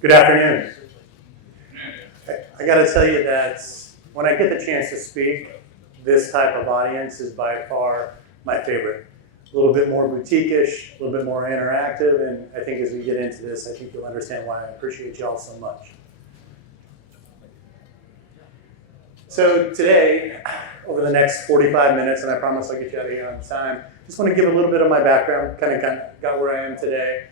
Good afternoon. I got to tell you that when I get the chance to speak, this type of audience is by far my favorite. A little bit more boutique-ish, a little bit more interactive, and I think as we get into this, I think you'll understand why I appreciate y'all so much. So today, over the next 45 minutes, and I promise I'll get you out of here on time, just want to give a little bit of my background, kind of got where I am today.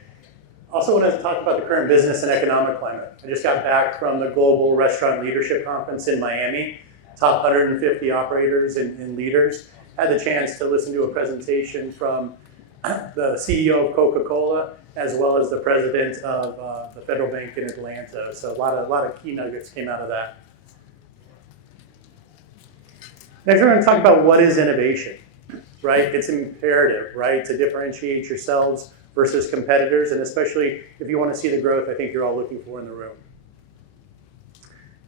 Also want to talk about the current business and economic climate. I just got back from the Global Restaurant Leadership Conference in Miami, top 150 operators and leaders. Had the chance to listen to a presentation from the CEO of Coca-Cola, as well as the president of the Federal Bank in Atlanta. So a lot of key nuggets came out of that. Next, we're going to talk about what is innovation, right? It's imperative, right, to differentiate yourselves versus competitors, and especially if you want to see the growth I think you're all looking for in the room.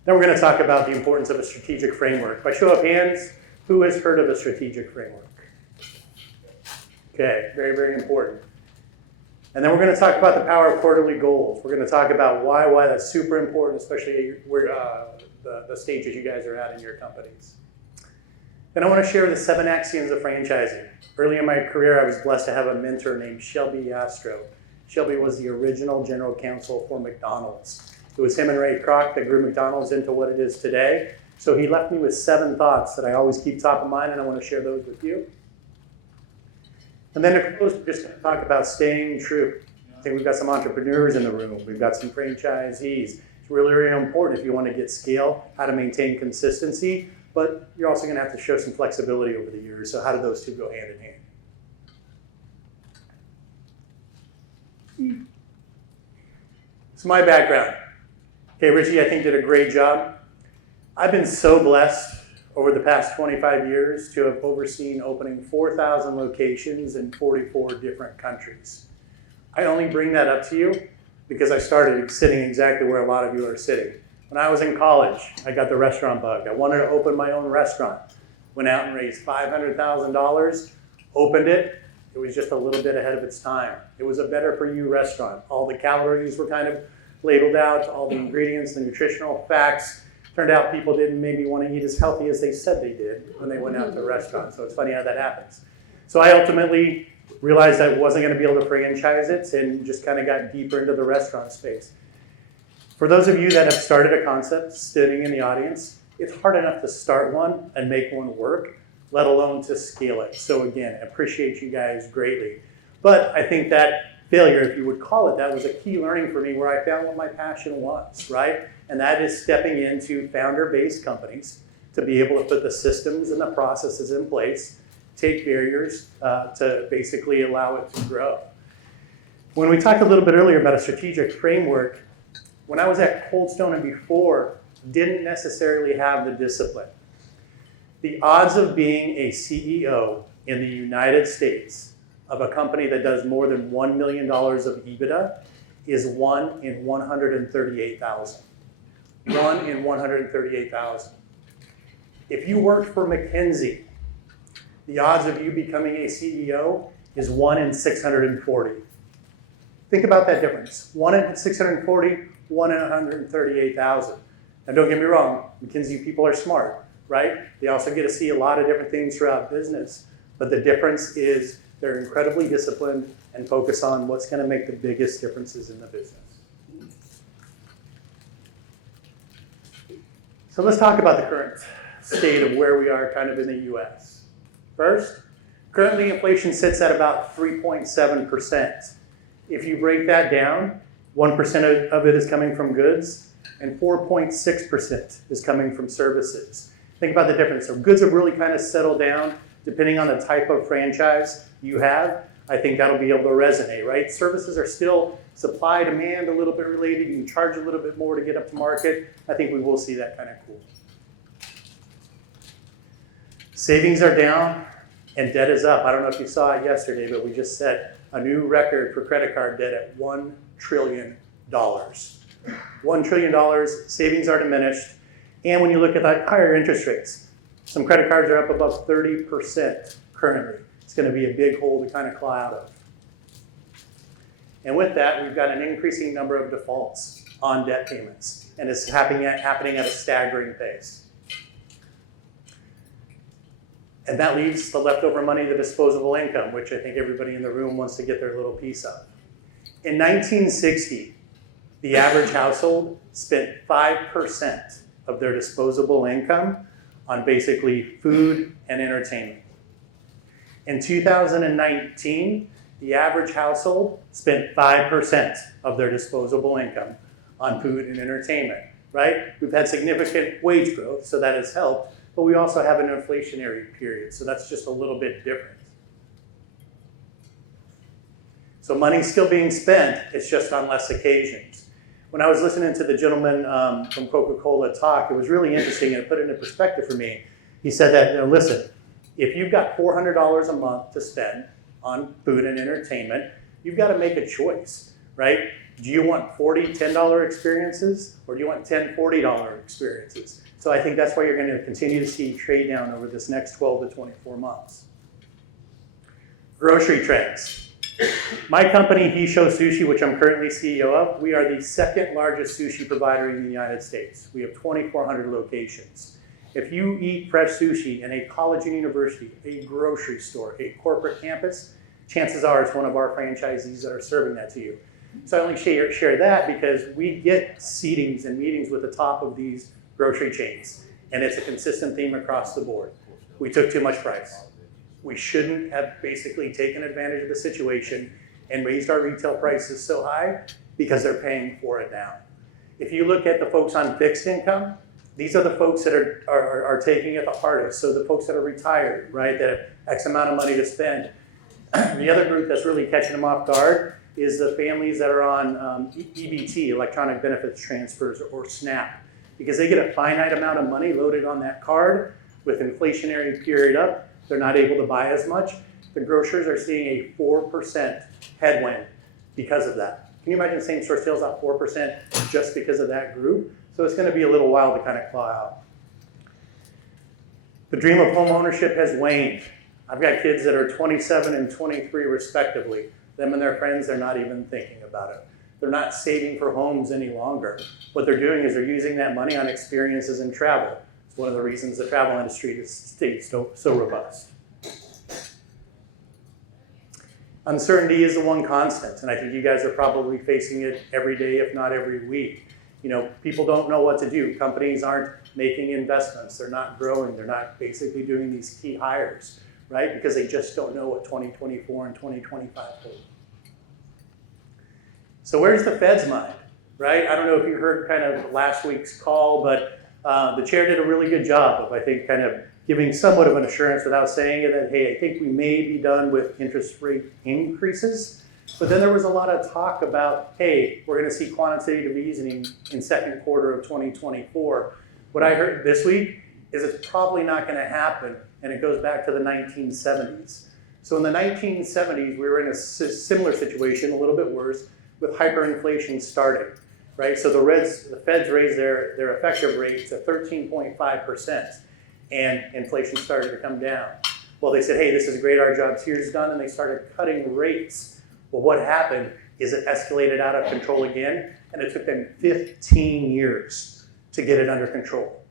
Then we're going to talk about the importance of a strategic framework. By show of hands, who has heard of a strategic framework? Okay, very, very important. And then we're going to talk about the power of quarterly goals. We're going to talk about why that's super important, especially where the stages you guys are at in your companies. Then I want to share the 7 axioms of franchising. Early in my career, I was blessed to have a mentor named Shelby Yastro. Shelby was the original general counsel for McDonald's. It was him and Ray Kroc that grew McDonald's into what it is today. So he left me with 7 thoughts that I always keep top of mind, and I want to share those with you. And then to close, we're just going to talk about staying true. I think we've got some entrepreneurs in the room. We've got some franchisees. It's really, really important if you want to get scale, how to maintain consistency, but you're also going to have to show some flexibility over the years. So how do those two go hand in hand? So my background. Okay, Richie, I think did a great job. I've been so blessed over the past 25 years to have overseen opening 4,000 locations in 44 different countries. I only bring that up to you because I started sitting exactly where a lot of you are sitting. When I was in college, I got the restaurant bug. I wanted to open my own restaurant. Went out and raised $500,000, opened it. It was just a little bit ahead of its time. It was a better for you restaurant. All the calories were kind of labeled out, all the ingredients, the nutritional facts. Turned out people didn't maybe want to eat as healthy as they said they did when they went out to a restaurant. So it's funny how that happens. So I ultimately realized I wasn't going to be able to franchise it and just kind of got deeper into the restaurant space. For those of you that have started a concept sitting in the audience, it's hard enough to start one and make one work, let alone to scale it. So again, I appreciate you guys greatly. But I think that failure, if you would call it that, was a key learning for me where I found what my passion was, right? And that is stepping into founder-based companies to be able to put the systems and the processes in place, take barriers to basically allow it to grow. When we talked a little bit earlier about a strategic framework, when I was at Cold Stone and before, didn't necessarily have the discipline. The odds of being a CEO in the United States of a company that does more than $1 million of EBITDA is 1 in 138,000. 1 in 138,000. If you worked for McKinsey, the odds of you becoming a CEO is 1 in 640. Think about that difference. 1 in 640, 1 in 138,000. Now don't get me wrong, McKinsey people are smart, right? They also get to see a lot of different things throughout business. But the difference is they're incredibly disciplined and focus on what's going to make the biggest differences in the business. So let's talk about the current state of where we are kind of in the US. First, currently inflation sits at about 3.7%. If you break that down, 1% of it is coming from goods and 4.6% is coming from services. Think about the difference. So goods have really kind of settled down depending on the type of franchise you have. I think that'll be able to resonate, right? Services are still supply, demand, a little bit related. You can charge a little bit more to get up to market. I think we will see that kind of cool. Savings are down and debt is up. I don't know if you saw it yesterday, but we just set a new record for credit card debt at $1 trillion. $1 trillion, savings are diminished. And when you look at that higher interest rates, some credit cards are up above 30% currently. It's going to be a big hole to kind of claw out of. And with that, we've got an increasing number of defaults. on debt payments, and it's happening at a staggering pace. And that leaves the leftover money, the disposable income, which I think everybody in the room wants to get their little piece of. In 1960, the average household spent 5% of their disposable income on basically food and entertainment. In 2019, the average household spent 5% of their disposable income on food and entertainment, right? We've had significant wage growth, so that has helped, but we also have an inflationary period, so that's just a little bit different. So money's still being spent, it's just on less occasions. When I was listening to the gentleman from Coca-Cola talk, it was really interesting and it put it into perspective for me. He said that, listen, if you've got $400 a month to spend on food and entertainment, you've got to make a choice, right? Do you want 40 $10 experiences, or do you want 10 $40 experiences? So I think that's why you're going to continue to see trade down over this next 12 to 24 months. Grocery trends. My company, He Show Sushi, which I'm currently CEO of, we are the second largest sushi provider in the United States. We have 2,400 locations. If you eat fresh sushi in a college and university, a grocery store, a corporate campus, chances are it's one of our franchisees that are serving that to you. So I only share that because we get seatings and meetings with the top of these grocery chains, and it's a consistent theme across the board. We took too much price. We shouldn't have basically taken advantage of the situation and raised our retail prices so high because they're paying for it now. If you look at the folks on fixed income, these are the folks that are taking it the hardest. So the folks that are retired, right, that have X amount of money to spend. The other group that's really catching them off guard is the families that are on EBT, electronic benefits transfers, or SNAP, because they get a finite amount of money loaded on that card. With inflationary period up, they're not able to buy as much. The grocers are seeing a 4% headwind because of that. Can you imagine same-store sales up 4% just because of that group? So it's going to be a little while to kind of claw out. The dream of home ownership has waned. I've got kids that are 27 and 23 respectively. Them and their friends, they're not even thinking about it. They're not saving for homes any longer. What they're doing is they're using that money on experiences and travel. It's one of the reasons the travel industry has stayed so robust. Uncertainty is the one constant, and I think you guys are probably facing it every day, if not every week. You know, people don't know what to do. Companies aren't making investments. They're not growing. They're not basically doing these key hires, right? Because they just don't know what 2024 and 2025 hold. So where's the Fed's mind, right? I don't know if you heard kind of last week's call, but the chair did a really good job of, I think, kind of giving somewhat of an assurance without saying it that, hey, I think we may be done with interest rate increases. But then there was a lot of talk about, hey, we're going to see quantitative easing in second quarter of 2024. What I heard this week is it's probably not going to happen, and it goes back to the 1970s. So in the 1970s, we were in a similar situation, a little bit worse, with hyperinflation starting, right? So the Feds raised their effective rate to 13.5%, and inflation started to come down. Well, they said, hey, this is great, our job's here's done, and they started cutting rates. Well, what happened is it escalated out of control again, and it took them 15 years to get it under control.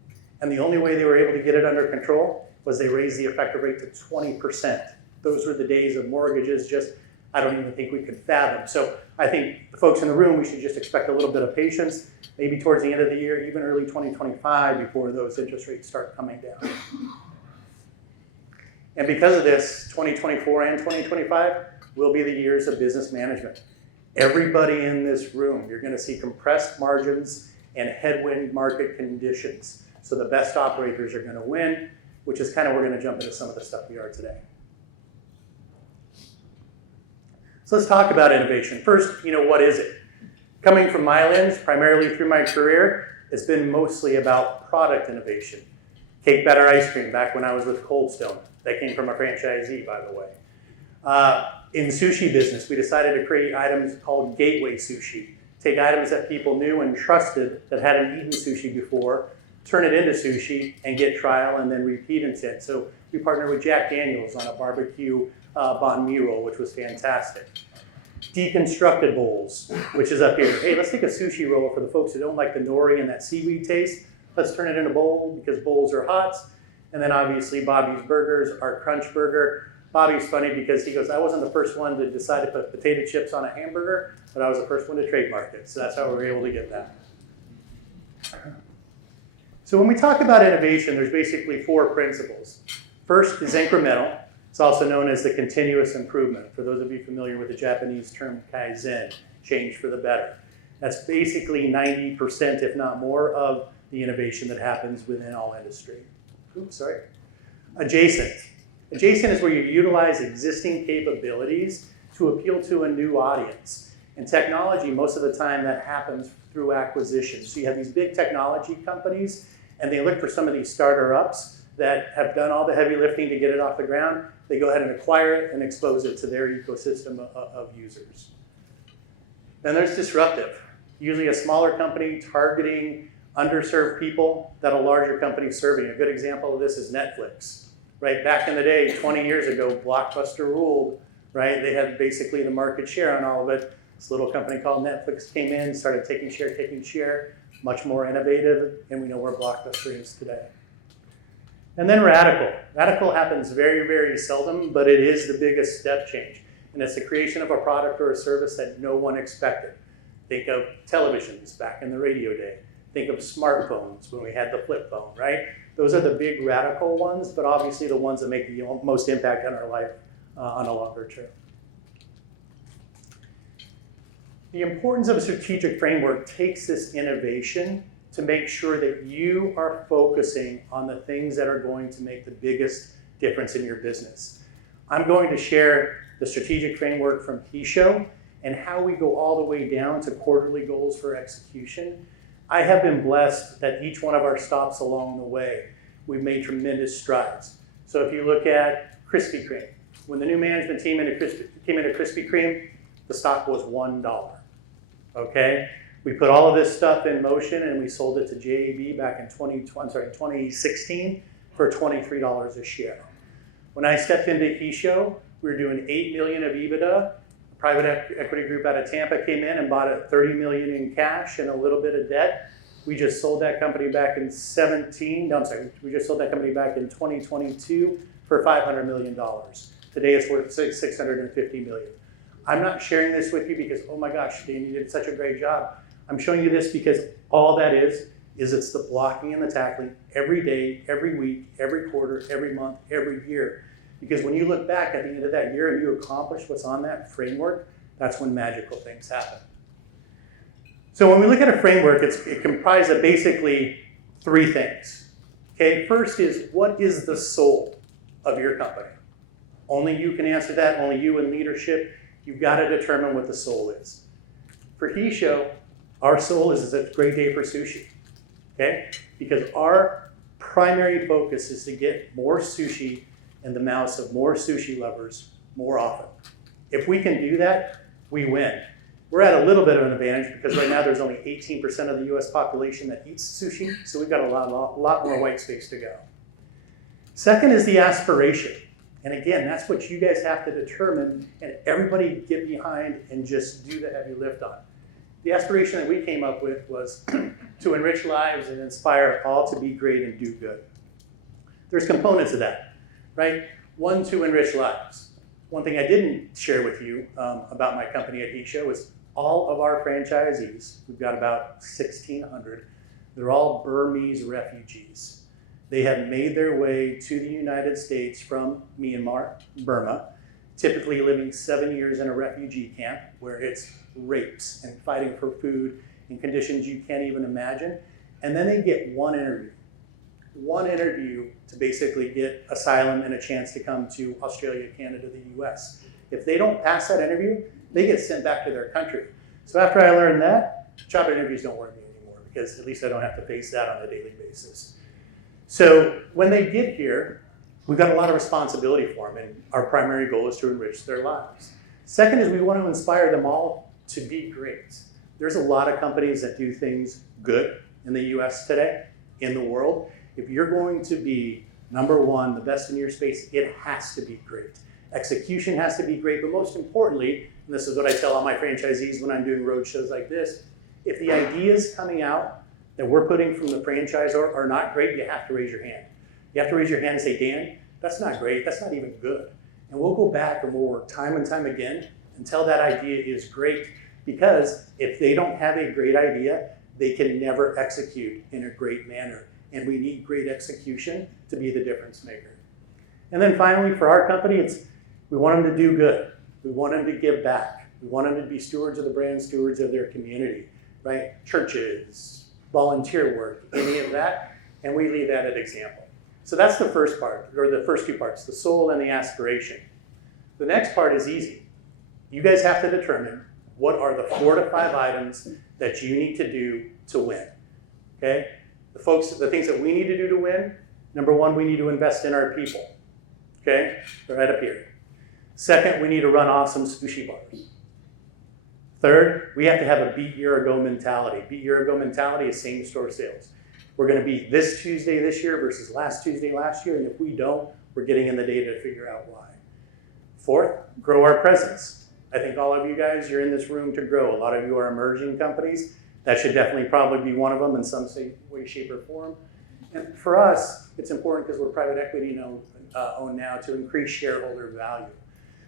And the only way they were able to get it under control was they raised the effective rate to 20%. Those were the days of mortgages just, I don't even think we could fathom. So I think the folks in the room, we should just expect a little bit of patience, maybe towards the end of the year, even early 2025, before those interest rates start coming down. And because of this, 2024 and 2025 will be the years of business management. Everybody in this room, you're going to see compressed margins and headwind market conditions. So the best operators are going to win, which is kind of, we're going to jump into some of the stuff we are today. So let's talk about innovation. First, what is it? Coming from my lens, primarily through my career, it's been mostly about product innovation. Cake batter ice cream, back when I was with Cold Stone. That came from a franchisee, by the way. In sushi business, we decided to create items called gateway sushi. Take items that people knew and trusted that hadn't eaten sushi before, turn it into sushi, and get trial and then repeat intent. So we partnered with Jack Daniels on a barbecue banh mi roll, which was fantastic. deconstructed bowls, which is up here. Hey, let's take a sushi roll for the folks who don't like the nori and that seaweed taste. Let's turn it into a bowl because bowls are hot. And then obviously Bobby's Burgers, our crunch burger. Bobby's funny because he goes, I wasn't the first one to decide to put potato chips on a hamburger, but I was the first one to trademark it. So that's how we were able to get that. So when we talk about innovation, there's basically 4 principles. First is incremental. It's also known as the continuous improvement. For those of you familiar with the Japanese term kaizen, change for the better. That's basically 90%, if not more, of the innovation that happens within all industry. Oops, sorry. Adjacent. Adjacent is where you utilize existing capabilities to appeal to a new audience. In technology, most of the time that happens through acquisition. So you have these big technology companies, and they look for some of these starter-ups that have done all the heavy lifting to get it off the ground. They go ahead and acquire it and expose it to their ecosystem of users. Then there's disruptive. Usually a smaller company targeting underserved people that a larger company is serving. A good example of this is Netflix. Right, back in the day, 20 years ago, Blockbuster ruled, right? They had basically the market share on all of it. This little company called Netflix came in, started taking share, much more innovative, and we know where Blockbuster is today. And then radical. Radical happens very, very seldom, but it is the biggest step change. And it's the creation of a product or a service that no one expected. Think of televisions back in the radio day. Think of smartphones when we had the flip phone, right? Those are the big radical ones, but obviously the ones that make the most impact on our life on a longer term. The importance of a strategic framework takes this innovation to make sure that you are focusing on the things that are going to make the biggest difference in your business. I'm going to share the strategic framework from Hisho and how we go all the way down to quarterly goals for execution. I have been blessed that each one of our stops along the way, we've made tremendous strides. So if you look at Krispy Kreme, when the new management team came into Krispy Kreme, the stock was $1, okay? We put all of this stuff in motion and we sold it to JAB back in 2016 for $23 a share. When I stepped into Hisho, we were doing $8 million of EBITDA. A private equity group out of Tampa came in and bought it $30 million in cash and a little bit of debt. We just sold that company back in we just sold that company back in 2022 for $500 million. Today it's worth $650 million. I'm not sharing this with you because, oh my gosh, Dan, you did such a great job. I'm showing you this because all that is it's the blocking and the tackling every day, every week, every quarter, every month, every year. Because when you look back at the end of that year and you accomplish what's on that framework, that's when magical things happen. So when we look at a framework, it comprised of basically 3 things. Okay, first is, what is the soul of your company? Only you can answer that, only you in leadership. You've got to determine what the soul is. For Hisho, our soul is a great day for sushi, okay? Because our primary focus is to get more sushi in the mouths of more sushi lovers more often. If we can do that, we win. We're at a little bit of an advantage because right now there's only 18% of the US population that eats sushi, so we've got a lot more white space to go. Second is the aspiration. And again, that's what you guys have to determine and everybody get behind and just do the heavy lift on. The aspiration that we came up with was to enrich lives and inspire all to be great and do good. There's components of that, right? 1, to enrich lives. One thing I didn't share with you about my company at Hisho is all of our franchisees, we've got about 1,600, they're all Burmese refugees. They have made their way to the United States from Myanmar, Burma, typically living 7 years in a refugee camp where it's rapes and fighting for food in conditions you can't even imagine. And then they get one interview to basically get asylum and a chance to come to Australia, Canada, the US. If they don't pass that interview, they get sent back to their country. So after I learned that, job interviews don't work anymore because at least I don't have to face that on a daily basis. So when they get here, we've got a lot of responsibility for them, and our primary goal is to enrich their lives. Second is we want to inspire them all to be great. There's a lot of companies that do things good in the US today, in the world. If you're going to be number one, the best in your space, it has to be great. Execution has to be great, but most importantly, and this is what I tell all my franchisees when I'm doing road shows like this, if the ideas coming out that we're putting from the franchisor are not great, you have to raise your hand. You have to raise your hand and say, Dan, that's not great, that's not even good. And we'll go back and we'll work time and time again until that idea is great, because if they don't have a great idea, they can never execute in a great manner. And we need great execution to be the difference maker. And then finally, for our company, we want them to do good. We want them to give back. We want them to be stewards of the brand, stewards of their community, right? Churches, volunteer work, any of that, and we lead that at example. So that's the first part, or the first two parts, the soul and the aspiration. The next part is easy. You guys have to determine what are the 4 to 5 items that you need to do to win, okay? The things that we need to do to win, number 1, we need to invest in our people, okay? They're right up here. Second, we need to run awesome sushi bars. Third, we have to have a beat year ago mentality. Beat year ago mentality is same store sales. We're going to beat this Tuesday this year versus last Tuesday last year, and if we don't, we're getting in the data to figure out why. Fourth, grow our presence. I think all of you guys, you're in this room to grow. A lot of you are emerging companies. That should definitely probably be one of them in some way, shape, or form. And for us, it's important because we're private equity owned now to increase shareholder value.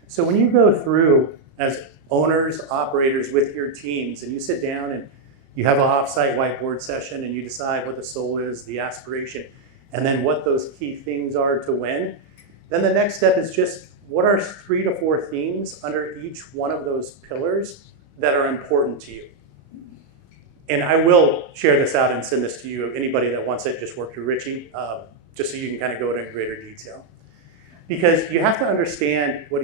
So when you go through as owners, operators with your teams, and you sit down and you have an offsite whiteboard session and you decide what the soul is, the aspiration, and then what those key things are to win, then the next step is just what are 3 to 4 themes under each one of those pillars that are important to you. And I will share this out and send this to you, anybody that wants it, just work through Richie, just so you can kind of go into greater detail. Because you have to understand with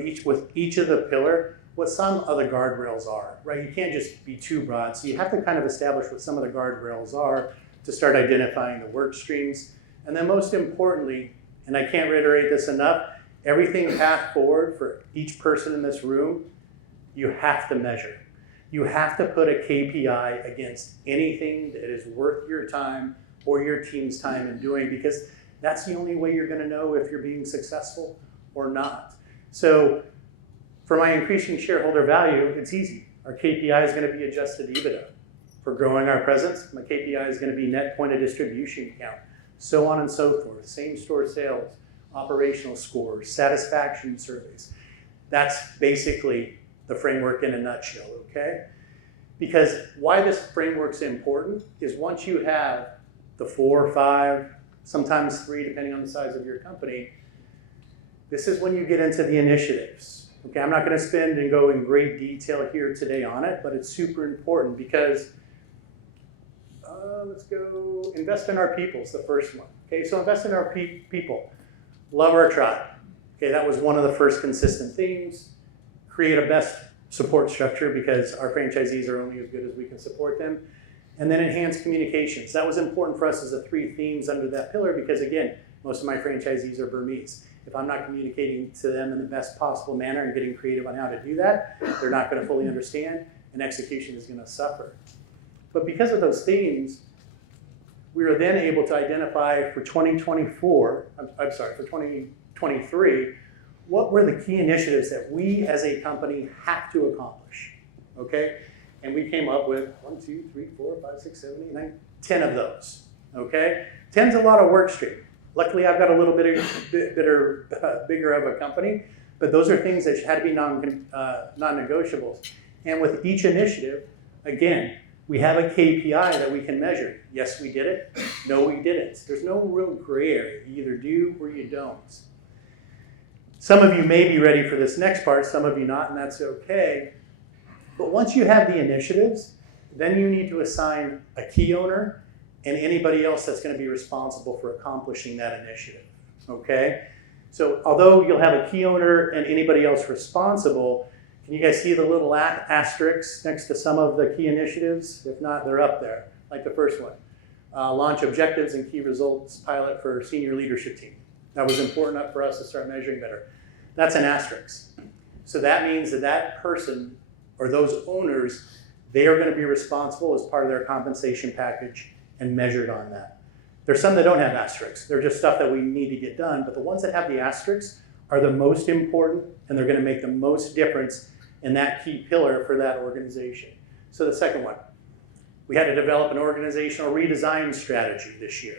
each of the pillar, what some of the guardrails are, right? You can't just be too broad. So you have to kind of establish what some of the guardrails are to start identifying the work streams. And then most importantly, and I can't reiterate this enough, everything path forward for each person in this room, you have to measure. You have to put a KPI against anything that is worth your time or your team's time in doing, because that's the only way you're gonna know if you're being successful or not. So for my increasing shareholder value, it's easy. Our KPI is gonna be adjusted EBITDA. For growing our presence, my KPI is gonna be net point of distribution count, so on and so forth, same store sales, operational scores, satisfaction surveys. That's basically the framework in a nutshell, okay? Because why this framework's important is once you have the 4, 5, sometimes 3, depending on the size of your company, this is when you get into the initiatives. Okay, I'm not gonna spend and go in great detail here today on it, but it's super important because, let's go, invest in our people is the first one. Okay, so invest in our people. Love our tribe. Okay, that was one of the first consistent themes. Create a best support structure because our franchisees are only as good as we can support them. And then enhance communications. That was important for us as the 3 themes under that pillar because again, most of my franchisees are Burmese. If I'm not communicating to them in the best possible manner and getting creative on how to do that, they're not gonna fully understand and execution is gonna suffer. But because of those themes, we were then able to identify for 2023, what were the key initiatives that we as a company have to accomplish, okay? And we came up with 1, 2, 3, 4, 5, 6, 7, 8, 9, 10 of those, okay? 10's a lot of work stream. Luckily, I've got a little bit bigger of a company, but those are things that had to be non-negotiables. And with each initiative, again, we have a KPI that we can measure. Yes, we did it. No, we didn't. There's no real gray area. You either do or you don't. Some of you may be ready for this next part, some of you not, and that's okay. But once you have the initiatives, then you need to assign a key owner and anybody else that's gonna be responsible for accomplishing that initiative, okay? So although you'll have a key owner and anybody else responsible, can you guys see the little asterisks next to some of the key initiatives? If not, they're up there, like the first one. Launch objectives and key results pilot for senior leadership team. That was important for us to start measuring better. That's an asterisk. So that means that that person or those owners, they are gonna be responsible as part of their compensation package and measured on that. There's some that don't have asterisks. They're just stuff that we need to get done, but the ones that have the asterisks are the most important and they're gonna make the most difference and that key pillar for that organization. So the second one, we had to develop an organizational redesign strategy this year.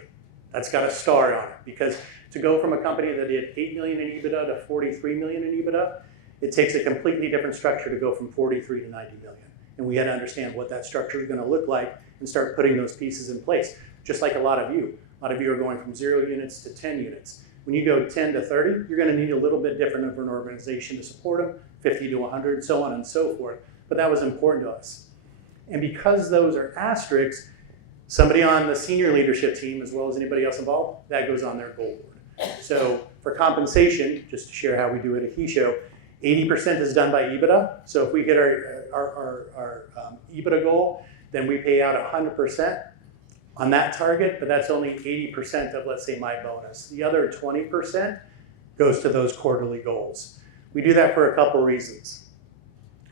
That's got a star on it, because to go from a company that did 8 million in EBITDA to 43 million in EBITDA, it takes a completely different structure to go from 43 to 90 million. And we had to understand what that structure is going to look like and start putting those pieces in place. Just like a lot of you. A lot of you are going from 0 units to 10 units. When you go 10 to 30, you're going to need a little bit different of an organization to support them, 50 to 100, so on and so forth. But that was important to us. And because those are asterisks, somebody on the senior leadership team, as well as anybody else involved, that goes on their goal board. So for compensation, just to share how we do it at HeShow, 80% is done by EBITDA. So if we hit our EBITDA goal, then we pay out 100% on that target, but that's only 80% of, let's say, my bonus. The other 20% goes to those quarterly goals. We do that for a couple reasons.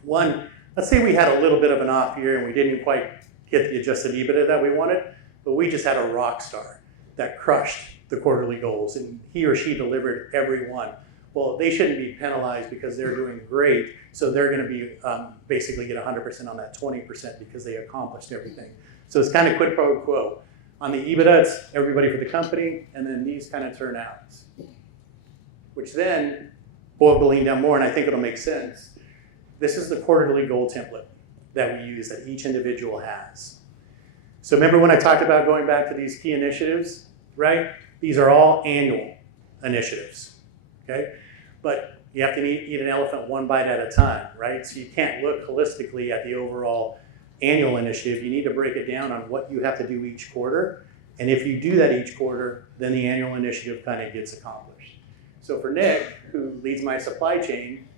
One, let's say we had a little bit of an off year and we didn't quite get the adjusted EBITDA that we wanted, but we just had a rock star that crushed the quarterly goals and he or she delivered every one. Well, they shouldn't be penalized because they're doing great, so they're going to be basically get 100% on that 20% because they accomplished everything. So it's kind of quid pro quo. On the EBITDA, it's everybody for the company, and then these kind of turn out. Which then, boiling down more, and I think it'll make sense, this is the quarterly goal template that we use that each individual has. So remember when I talked about going back to these key initiatives, right? These are all annual initiatives, okay? But you have to eat an elephant one bite at a time, right? So you can't look holistically at the overall annual initiative. You need to break it down on what you have to do each quarter. And if you do that each quarter, then the annual initiative kind of gets accomplished. So for Nick, who leads my supply chain,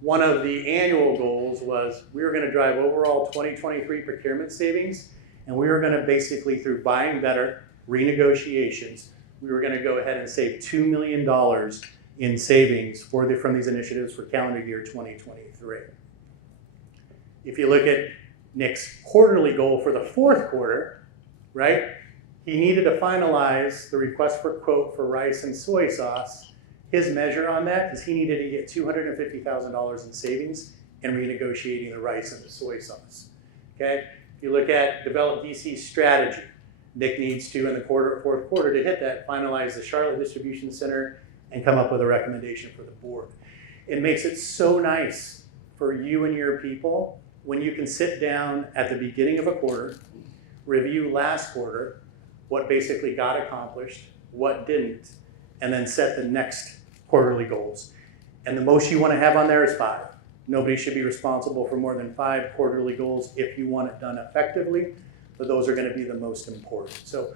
one of the annual goals was we were going to drive overall 2023 procurement savings, and we were going to basically, through buying better, renegotiations, we were going to go ahead and save $2 million in savings from these initiatives for calendar year 2023. If you look at Nick's quarterly goal for the fourth quarter, right? He needed to finalize the request for quote for rice and soy sauce. His measure on that is he needed to get $250,000 in savings in renegotiating the rice and the soy sauce. Okay? If you look at develop DC strategy, Nick needs to, in the fourth quarter, to hit that, finalize the Charlotte Distribution Center and come up with a recommendation for the board. It makes it so nice for you and your people when you can sit down at the beginning of a quarter, review last quarter, what basically got accomplished, what didn't, and then set the next quarterly goals. And the most you want to have on there is 5. Nobody should be responsible for more than 5 quarterly goals if you want it done effectively, but those are going to be the most important. So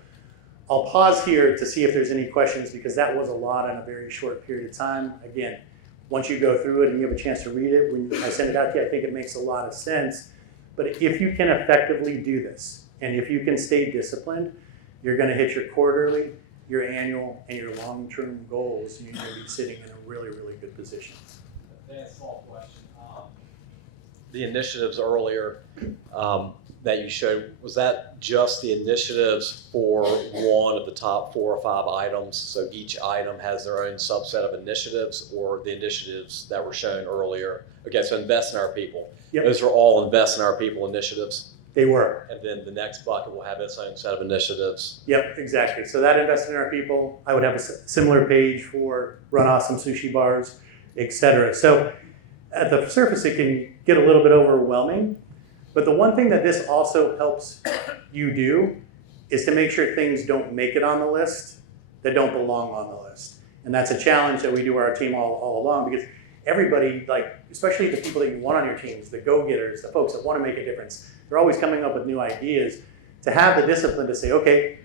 I'll pause here to see if there's any questions, because that was a lot in a very short period of time. Again, once you go through it and you have a chance to read it, when I send it out to you, I think it makes a lot of sense. But if you can effectively do this, and if you can stay disciplined, you're going to hit your quarterly, your annual, and your long-term goals, and you're going to be sitting in a really, really good position. That's a small question. The initiatives earlier that you showed, was that just the initiatives for one of the top 4 or 5 items? So each item has their own subset of initiatives, or the initiatives that were shown earlier? Okay, so invest in our people. Yep. Those are all invest in our people initiatives. They were. And then the next bucket will have its own set of initiatives. Yep, exactly. So that invest in our people, I would have a similar page for run awesome sushi bars, etc. So at the surface, it can get a little bit overwhelming. But the one thing that this also helps you do is to make sure things don't make it on the list that don't belong on the list. And that's a challenge that we do our team all along, because everybody, like, especially the people that you want on your teams, the go-getters, the folks that want to make a difference, they're always coming up with new ideas. To have the discipline to say, okay,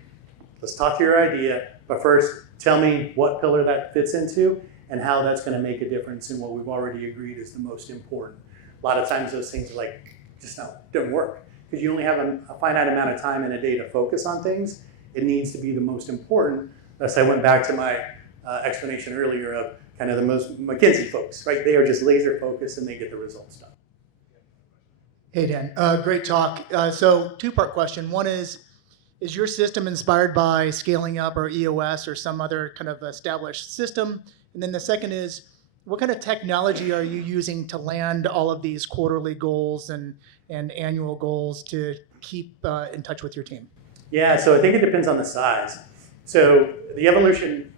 let's talk to your idea, but first tell me what pillar that fits into and how that's going to make a difference in what we've already agreed is the most important. A lot of times those things are like, just don't work, because you only have a finite amount of time in a day to focus on things. It needs to be the most important. Thus, I went back to my explanation earlier of kind of the most McKinsey folks, right? They are just laser focused and they get the results done. Hey, Dan, great talk. So 2-part question. One is your system inspired by scaling up or EOS or some other kind of established system? And then the second is, what kind of technology are you using to land all of these quarterly goals and annual goals to keep in touch with your team? Yeah, so I think it depends on the size. So the evolution,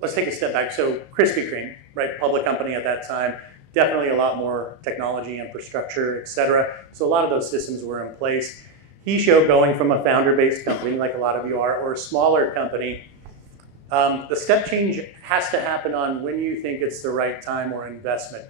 let's take a step back. So Krispy Kreme, right, public company at that time, definitely a lot more technology, infrastructure, et cetera. So a lot of those systems were in place. He-Show, going from a founder-based company, like a lot of you are, or a smaller company, the step change has to happen on when you think it's the right time or investment.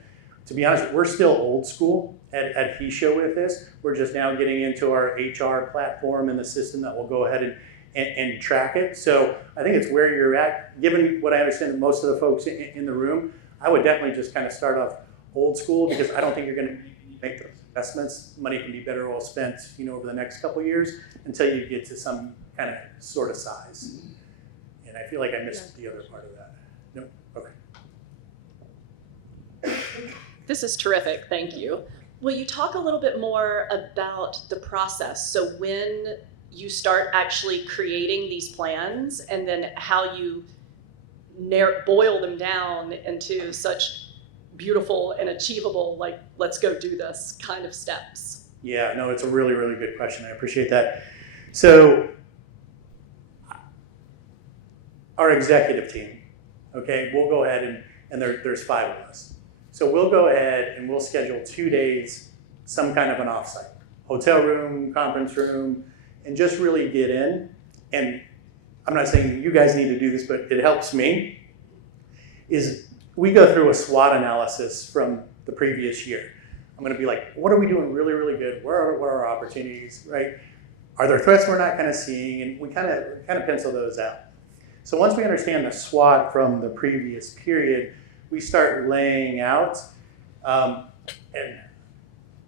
To be honest, we're still old school at He-Show with this. We're just now getting into our HR platform and the system that will go ahead and track it. So I think it's where you're at. Given what I understand that most of the folks in the room, I would definitely just kind of start off old school, because I don't think you're going to make those investments. Money can be better well spent, over the next couple of years until you get to some kind of sort of size. And I feel like I missed the other part of that. Nope. Okay. This is terrific, thank you. Will you talk a little bit more about the process? So when you start actually creating these plans, and then how you boil them down into such beautiful and achievable, like, let's go do this kind of steps? Yeah, no, it's a really, really good question. I appreciate that. So our executive team, okay, we'll go ahead and there's 5 of us. So we'll go ahead and we'll schedule 2 days, some kind of an offsite, hotel room, conference room, and just really get in. And I'm not saying you guys need to do this, but it helps me, is we go through a SWOT analysis from the previous year. I'm going to be like, what are we doing really, really good? What are our opportunities, right? Are there threats we're not kind of seeing? And we kind of pencil those out. So once we understand the SWOT from the previous period, we start laying out, and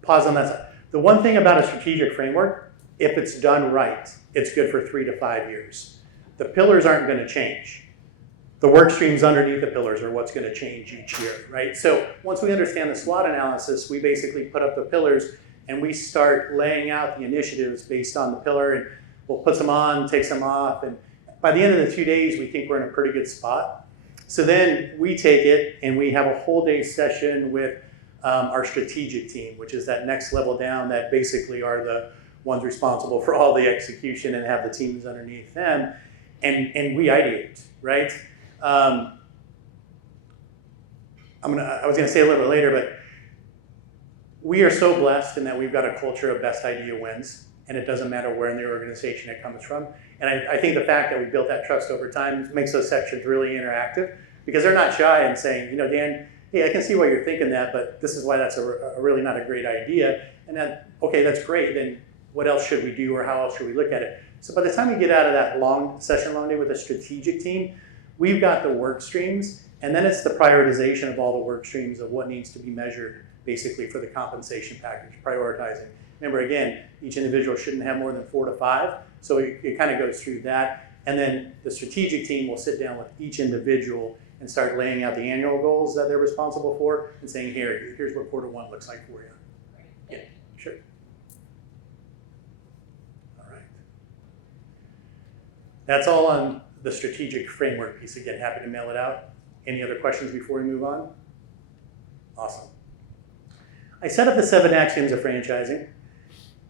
pause on that side. The one thing about a strategic framework, if it's done right, it's good for 3 to 5 years. The pillars aren't going to change. The work streams underneath the pillars are what's going to change each year, right? So once we understand the SWOT analysis, we basically put up the pillars and we start laying out the initiatives based on the pillar, and we'll put some on, take some off, and by the end of the 2 days, we think we're in a pretty good spot. So then we take it and we have a whole day session with our strategic team, which is that next level down, that basically are the ones responsible for all the execution and have the teams underneath them. And we ideate, right? I was gonna say a little bit later, but we are so blessed in that we've got a culture of best idea wins, and it doesn't matter where in the organization it comes from. And I think the fact that we built that trust over time makes those sections really interactive, because they're not shy in saying, Dan, hey, I can see why you're thinking that, but this is why that's a really not a great idea. And then, okay, that's great. Then what else should we do, or how else should we look at it? So by the time we get out of that long day with a strategic team, we've got the work streams, and then it's the prioritization of all the work streams of what needs to be measured, basically, for the compensation package, prioritizing. Remember, again, each individual shouldn't have more than 4 to 5, so it kind of goes through that. And then the strategic team will sit down with each individual and start laying out the annual goals that they're responsible for and saying, here's what quarter 1 looks like for you. Yeah, sure. All right. That's all on the strategic framework piece. Again, happy to mail it out. Any other questions before we move on? Awesome. I set up the 7 axioms of franchising,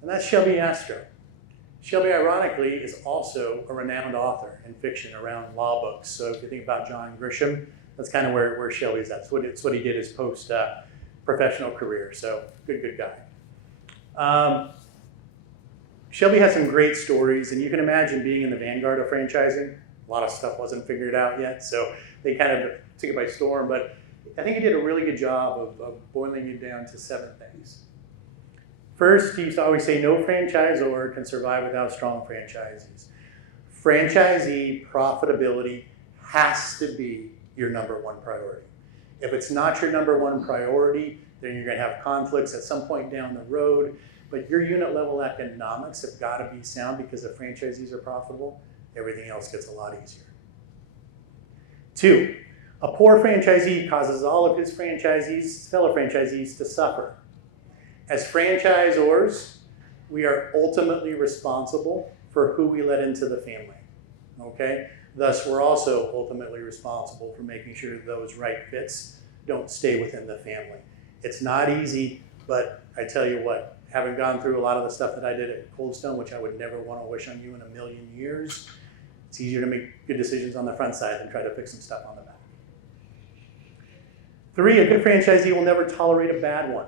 and that's Shelby Astro. Shelby, ironically, is also a renowned author in fiction around law books. So if you think about John Grisham, that's kind of where Shelby's at. It's what he did his post-professional career. So good guy. Shelby has some great stories, and you can imagine being in the vanguard of franchising. A lot of stuff wasn't figured out yet, so they kind of took it by storm. But I think he did a really good job of boiling it down to 7 things. First, he used to always say, no franchisor can survive without strong franchisees. Franchisee profitability has to be your number 1 priority. If it's not your number 1 priority, then you're going to have conflicts at some point down the road. But your unit level economics have got to be sound, because if franchisees are profitable, everything else gets a lot easier. 2, a poor franchisee causes all of his fellow franchisees to suffer. As franchisors, we are ultimately responsible for who we let into the family, okay? Thus, we're also ultimately responsible for making sure those right fits don't stay within the family. It's not easy, but I tell you what, having gone through a lot of the stuff that I did at Cold Stone, which I would never want to wish on you in a million years, it's easier to make good decisions on the front side than try to fix some stuff on the back. 3, a good franchisee will never tolerate a bad one.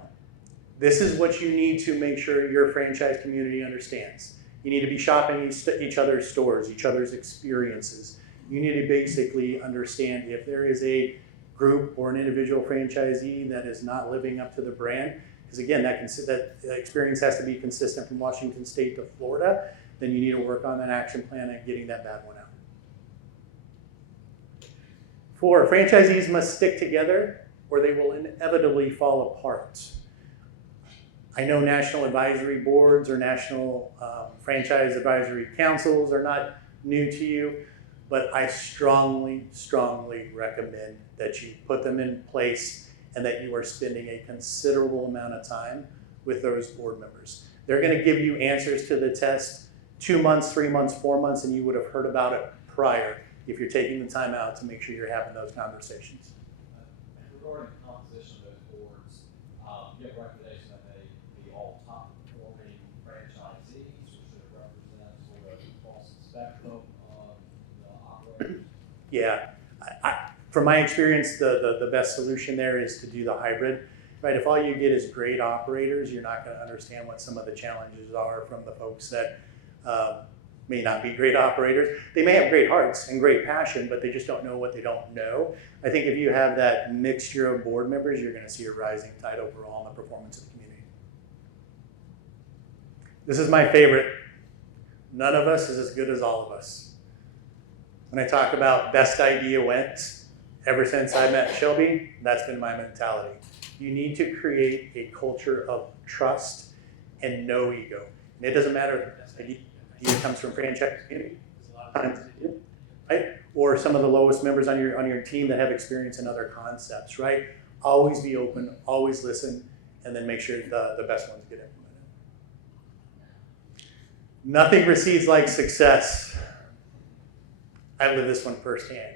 This is what you need to make sure your franchise community understands. You need to be shopping each other's stores, each other's experiences. You need to basically understand if there is a group or an individual franchisee that is not living up to the brand, because again, that experience has to be consistent from Washington State to Florida, then you need to work on an action plan and getting that bad one out. 4, franchisees must stick together or they will inevitably fall apart. I know national advisory boards or national franchise advisory councils are not new to you, but I strongly, strongly recommend that you put them in place and that you are spending a considerable amount of time with those board members. They're going to give you answers to the test 2 months, 3 months, 4 months, and you would have heard about it prior if you're taking the time out to make sure you're having those conversations. Regarding the composition of those boards, you have a recommendation that they be all top performing franchisees, or should it represent sort of across the spectrum of the operators? Yeah, from my experience, the best solution there is to do the hybrid, right? If all you get is great operators, you're not going to understand what some of the challenges are from the folks that may not be great operators. They may have great hearts and great passion, but they just don't know what they don't know. I think if you have that mixture of board members, you're going to see a rising tide overall in the performance of the community. This is my favorite. None of us is as good as all of us. When I talk about best idea wins, ever since I met Shelby, that's been my mentality. You need to create a culture of trust and no ego. And it doesn't matter if the idea comes from franchise community, a lot of times they do, right? Or some of the lowest members on your team that have experience in other concepts, right? Always be open, always listen, and then make sure the best ones get implemented. Nothing precedes like success. I lived this one firsthand.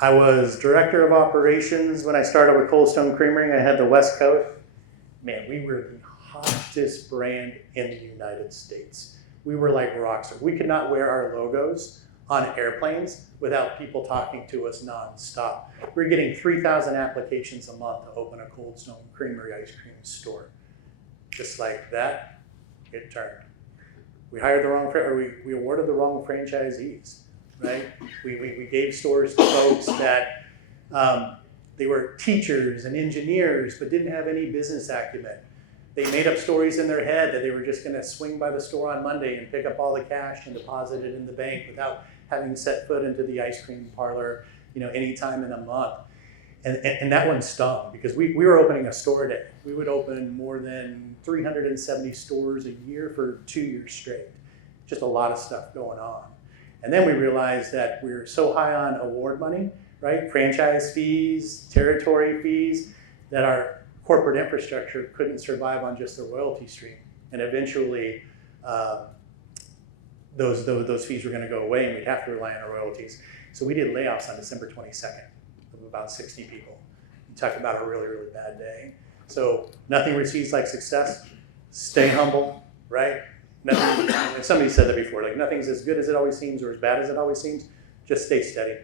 I was director of operations when I started with Cold Stone Creamery. I had the West Coast. Man, we were the hottest brand in the United States. We were like rock stars. We could not wear our logos on airplanes without people talking to us nonstop. We were getting 3,000 applications a month to open a Cold Stone Creamery ice cream store. Just like that, it turned. We hired the wrong, or we awarded the wrong franchisees, right? We gave stores to folks that they were teachers and engineers, but didn't have any business acumen. They made up stories in their head that they were just gonna swing by the store on Monday and pick up all the cash and deposit it in the bank without having set foot into the ice cream parlor, any time in a month. And that one stung because we were opening a store a day. We would open more than 370 stores a year for 2 years straight. Just a lot of stuff going on. And then we realized that we were so high on award money, right? Franchise fees, territory fees, that our corporate infrastructure couldn't survive on just the royalty stream. And eventually, those fees were going to go away and we'd have to rely on our royalties. So we did layoffs on December 22nd of about 60 people. You talk about a really, really bad day. So nothing precedes like success. Stay humble, right? Nothing, somebody said that before, like nothing's as good as it always seems or as bad as it always seems. Just stay steady,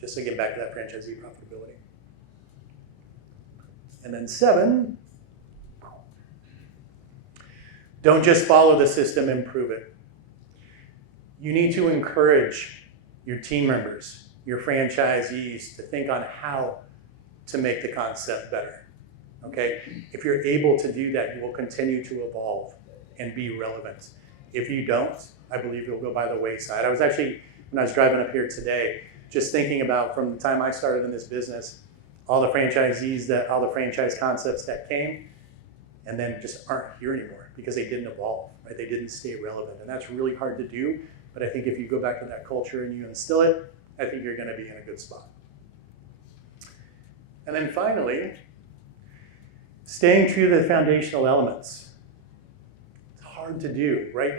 just to get back to that franchisee profitability. And then 7, don't just follow the system, improve it. You need to encourage your team members, your franchisees to think on how to make the concept better, okay? If you're able to do that, you will continue to evolve and be relevant. If you don't, I believe you'll go by the wayside. I was actually, when I was driving up here today, just thinking about from the time I started in this business, all the franchise concepts that came and then just aren't here anymore because they didn't evolve, right? They didn't stay relevant. And that's really hard to do. But I think if you go back to that culture and you instill it, I think you're gonna be in a good spot. And then finally, staying true to the foundational elements. It's hard to do, right?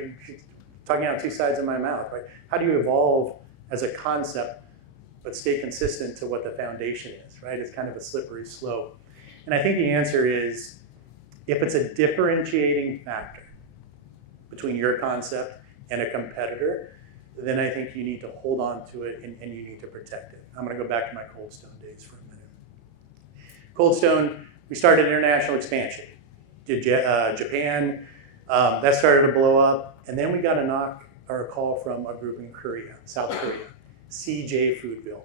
Talking out 2 sides of my mouth, right? How do you evolve as a concept but stay consistent to what the foundation is? is, right? It's kind of a slippery slope. And I think the answer is, if it's a differentiating factor between your concept and a competitor, then I think you need to hold on to it and you need to protect it. I'm gonna go back to my Cold Stone days for a minute. Cold Stone, we started international expansion. Did Japan, that started to blow up. And then we got a knock or a call from a group in Korea, South Korea, CJ Foodville.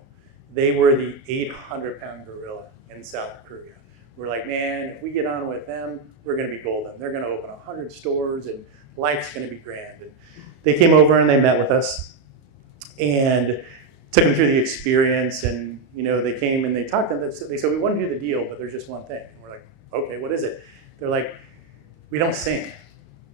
They were the 800-pound gorilla in South Korea. We're like, man, if we get on with them, we're gonna be golden. They're gonna open 100 stores and life's gonna be grand. And they came over and they met with us and took them through the experience. And they came and they talked to them. They said, we want to do the deal, but there's just one thing. And we're like, okay, what is it? They're like, we don't sing,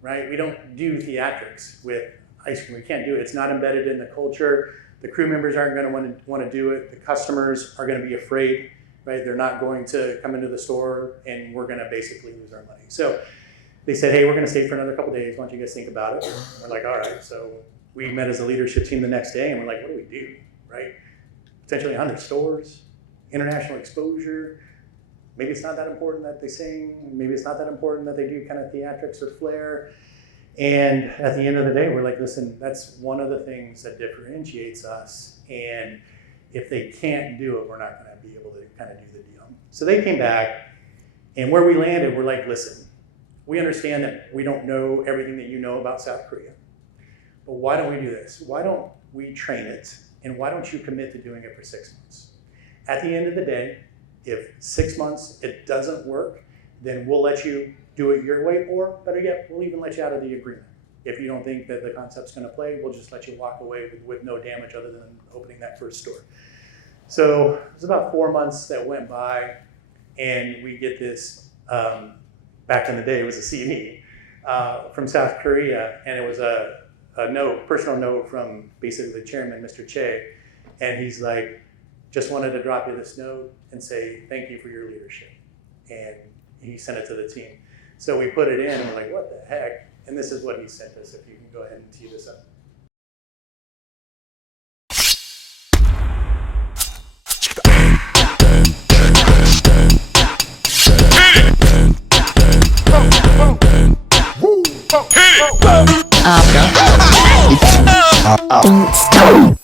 right? We don't do theatrics with ice cream. We can't do it. It's not embedded in the culture. The crew members aren't going to want to do it. The customers are going to be afraid, right? They're not going to come into the store and we're going to basically lose our money. So they said, hey, we're going to stay for another couple of days. Why don't you guys think about it? And we're like, all right. So we met as a leadership team the next day and we're like, what do we do, right? Potentially 100 stores, international exposure. Maybe it's not that important that they sing. Maybe it's not that important that they do kind of theatrics or flair. And at the end of the day, we're like, listen, that's one of the things that differentiates us. And if they can't do it, we're not going to be able to kind of do the deal. So they came back, and where we landed, we're like, listen, we understand that we don't know everything that you know about South Korea. But why don't we do this? Why don't we train it? And why don't you commit to doing it for 6 months? At the end of the day, if 6 months it doesn't work, then we'll let you do it your way, or better yet, we'll even let you out of the agreement. If you don't think that the concept's gonna play, we'll just let you walk away with no damage other than opening that first store. So it was about 4 months that went by, and we get this, back in the day, it was a CD from South Korea, and it was a note, personal note from basically the chairman, Mr. Che, and he's like, just wanted to drop you this note and say thank you for your leadership. And he sent it to the team. So we put it in and we're like, what the heck? And this is what he sent us, if you can go ahead and tee this up. Don't stop.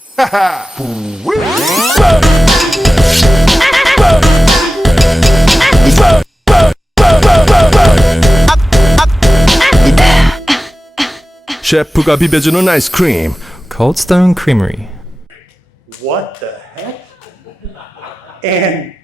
셰프가 비벼주는 아이스크림 Cold Stone Creamery. What the heck? And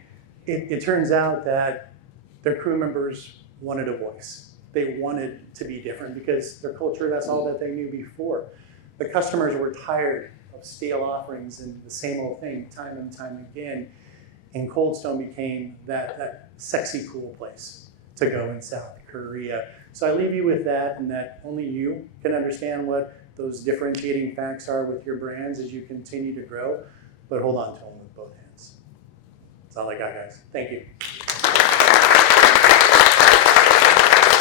it turns out that their crew members wanted a voice. They wanted to be different because their culture, that's all that they knew before. The customers were tired of stale offerings and the same old thing time and time again. And Cold Stone became that sexy, cool place to go in South Korea. So I leave you with that, and that only you can understand what those differentiating facts are with your brands as you continue to grow, but hold on to them with both hands. That's all I got, guys. Thank you.